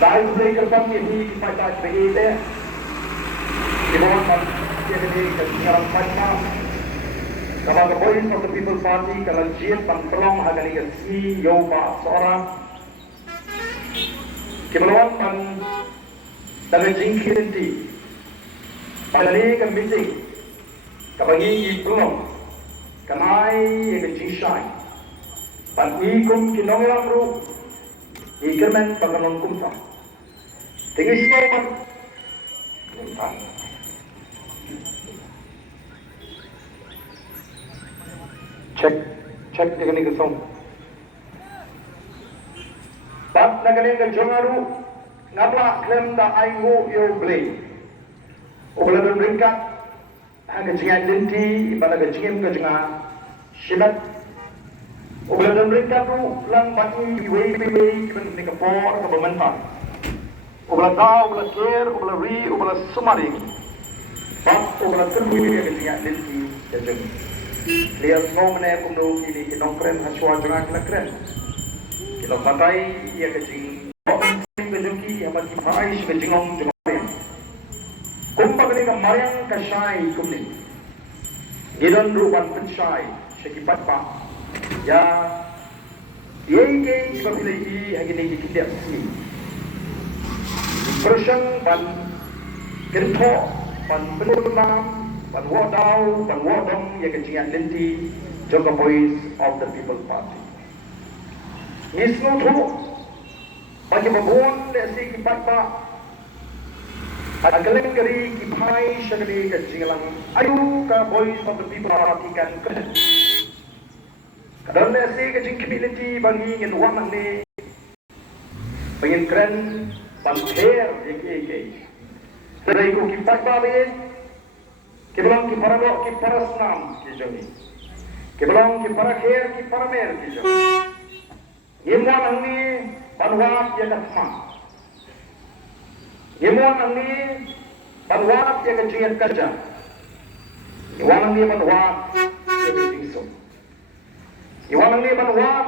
Dahil sa kasam ini kita tak begitu, kita orang jadi kerana macam kalau the voice of the People's Party kalau jiat pantolong agar ini CEO seorang, kita orang pan dalam jingkir ini, pada ni kan meeting, kabagi belum, kanai yang jingsai, pan ikut kinong yang ru. Ikerman pagkalong kumsa. Tingis mo man. Kumsan. Check di kani kasong. Pat na kani ka jongaru ngapla klem da aingo your blade. Obla don ringkat haga jingan linti pada ka jingem ka jinga shibat. Obla don ringkat tu lang bagi wei kita ni ka por ka bermanfaat. Obla tahu, obla care, obla ri, obla sumari. Pat obla terus dia ka jingan linti ka jing. Lihat semua mana kumdu ini kita keren haswa jangan kita keren. Kita pakai ia kecing. Kejengki apa dipakai kejengong jengong. Kumpa kini kemayang kasai kumni. Gidan rupan pensai sekipat pak. Ya, ye sebab ini hari ini kita sini. Persang ban kento ban penunam. Ban wadong yang kecingan linti jaga voice of the People's Party. Nisno tu bagi babon lesi kipat pak agaleng kari kipai syagri kecingan ayu ka voice of the People's Party kan keren. Kadang lesi kecing community bagi ingin wang ni ingin keren ban care jeki. Serai ku kipat pak Kebelang ki paralok ki parasnam ki joni. Kebelang ki parakher ki paramer ki joni. Yemuan angni banwat ya katma. Yemuan angni banwat ya kejingat kerja. Yemuan angni banwat ya kejingso. Yemuan angni banwat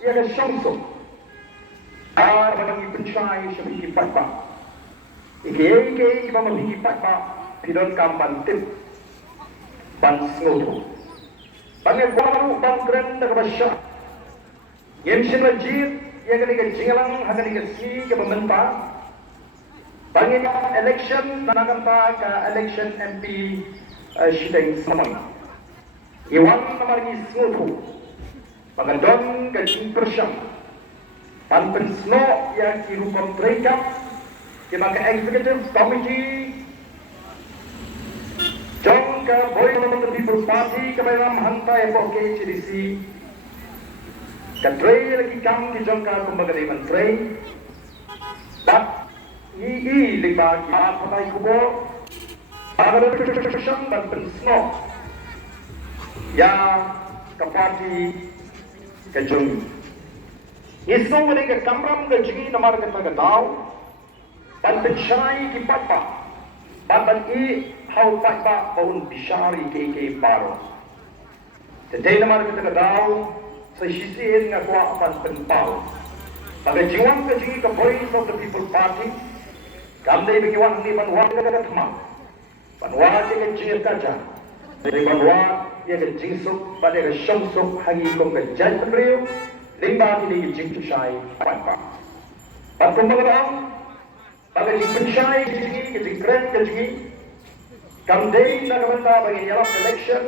ya kejongso. Ar bangi pencai sebi ki patpa. Ike iba mabi patpa pidon kampan tip. Ban snow. Banyak baru bang keren dah bersyak. Yang senajib yang kena jingalang akan dikasih ke pemerintah. Banyak election tanakan pak election MP sidang semai. Iwan nomor ini snow. Pagandon kecing persyam. Pan snow yang kirupam terekam. Kemaka executive committee. Jom ke boy of the People's Party ke dalam hantai poke CDC. Katray lagi kam di jom ke kumbaga menteri. Bat lima apa pakai kubo. Ada persiapan dan pensno. Ya ke parti ke jom. Isu mereka kamram ke jigi nomor kita tahu. Dan pensai ki papa. Badan how tak baun bishari ke baru. Tetapi nama kita tahu sesisiin ngakwa akan penpau. Pada jiwan kecil ke voice of the People's Party, kami berjiwan di banwa kita teman. Banwa kita kecil kaca. Dari banwa dia kecil suk, pada kesong suk hari kong kejan beliau. Limba ini kecil saya apa? Apa pembawa? Pada jiwan kecil keren kecil. Kamdeng na kamanta bagi nyalap election.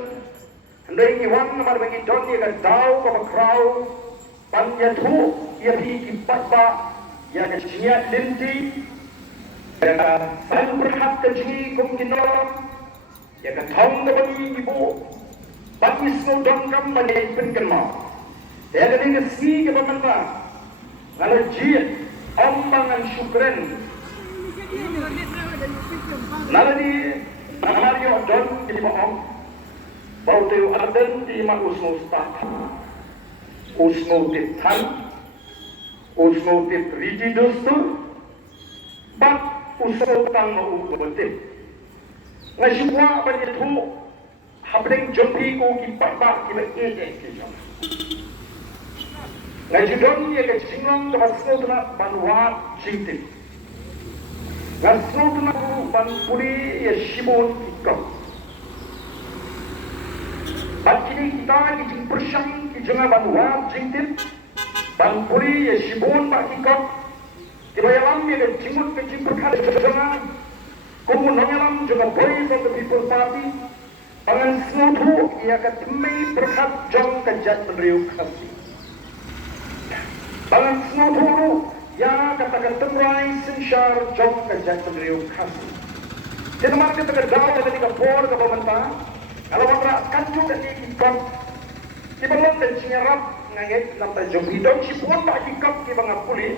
Hendai iwan namar bagi don dia kan tahu kapa krau. Panjatu ia pi kipat ba ia kecil linti. Ia kan berhak kecil kum kinolom. Ia kan thong ke bagi ibu. Bagi semua dongkam bagi penkenma. Ia kan ini si ke pemerintah. Kalau jiat ombangan syukran. Nalani Mario Don di bawah, bau tu aden di mana usno start, usno titan, usno tit rigidus tu, bat usno tang mau betul. Ngasihwa banyak tu, habeng jompi ko kipat bak kibat kijam. Ngasih Don dia kecingong tempat usno tu nak banwat cintit. Ngasut na ban puli ya shibon kikam. Ban kini kita kijing persyang kijeng ban wab jingtip. Ban puli ya shibon ba kikam. Kibayalam ya jimut kijing perkara jangan. Kumun nanyalam juga Voice of the People Party. Pangan senutu ia katemai berkat jong kajat meneriuk kasih. Pangan senutu ya katakan temrai sensyar jong kajat meneriuk kasih. Jadi mari kita kedau ketika por ke pemerintah. Kalau matra kancu dan ikut di belum dan sinyarap ngayet nampak jom hidau cipun tak ikut di bangapuli.